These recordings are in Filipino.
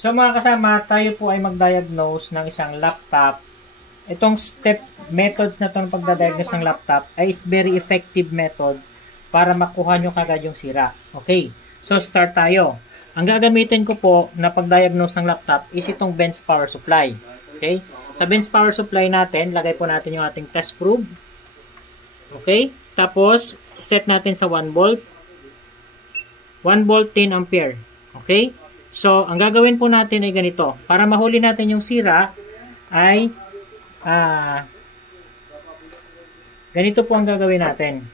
So mga kasama, tayo po ay mag-diagnose ng isang laptop. Itong step methods na ito ng pagda-diagnose ng laptop ay is very effective method para makuha nyo kagad yung sira. Okay, so start tayo. Ang gagamitin ko po na pag-diagnose ng laptop is itong bench power supply. Okay, sa bench power supply natin, lagay po natin yung ating test probe. Okay, tapos set natin sa 1 volt. 1 volt 10 ampere. Okay, so ang gagawin po natin ay ganito. Para mahuli natin yung sira ay ganito po ang gagawin natin.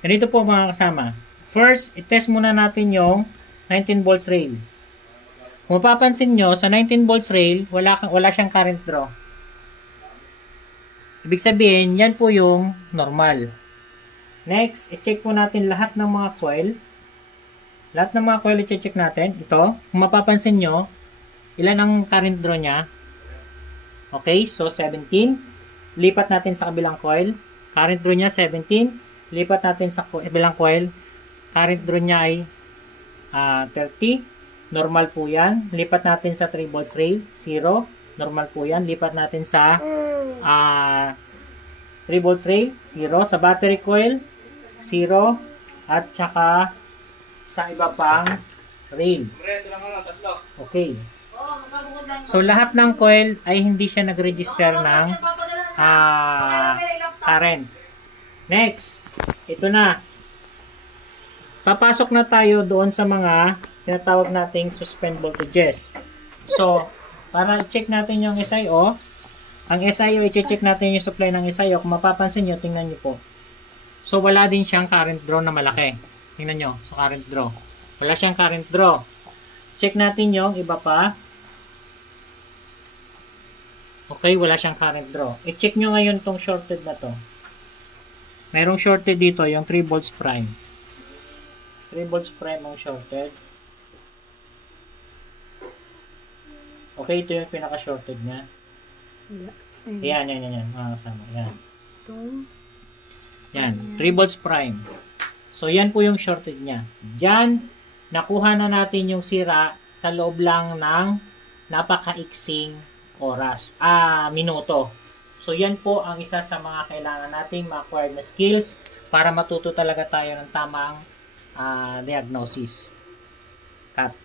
Ganito po mga kasama. First, itest muna natin yung 19 volts rail. Kung mapapansin nyo, sa 19 volts rail, wala siyang current draw. Ibig sabihin, yan po yung normal. Next, i-check po natin lahat ng mga coil. Lahat ng mga coil i-check natin. Ito, kung mapapansin nyo, ilan ang current draw niya? Okay, so 17. Lipat natin sa kabilang coil. Current draw niya 17. Lipat natin sa kabilang coil. Current draw niya ay 30. Normal po yan. Lipat natin sa 3 volts rail. 0. Normal po yan. Lipat natin sa 3 volts rail. 0. Sa battery coil. 0. At saka sa iba pang rail. Okay. So, lahat ng coil ay hindi siya nag-register ng current. Next, ito na. Papasok na tayo doon sa mga tinatawag nating suspend voltages. So, para i-check natin yung SIO, ang SIO, i-check natin yung supply ng SIO. Kung mapapansin nyo, tingnan nyo po. So, wala din siyang current draw na malaki. Tingnan nyo, sa current draw. Wala siyang current draw. Check natin yung iba pa. Okay, wala siyang current draw. I-check nyo ngayon tong shorted na to. Mayroong shorted dito, yung 3 volts prime. 3 volts prime ang shorted. Okay, ito yung pinaka-shorted niya. Yan. Mga kasama. Yan. Yan, 3 volts prime. So, yan po yung shorted niya. Diyan, nakuha na natin yung sira sa loob lang ng napakaiksing oras. Minuto. So, yan po ang isa sa mga kailangan nating ma-acquire na skills para matuto talaga tayo ng tamang diagnosis. Cut.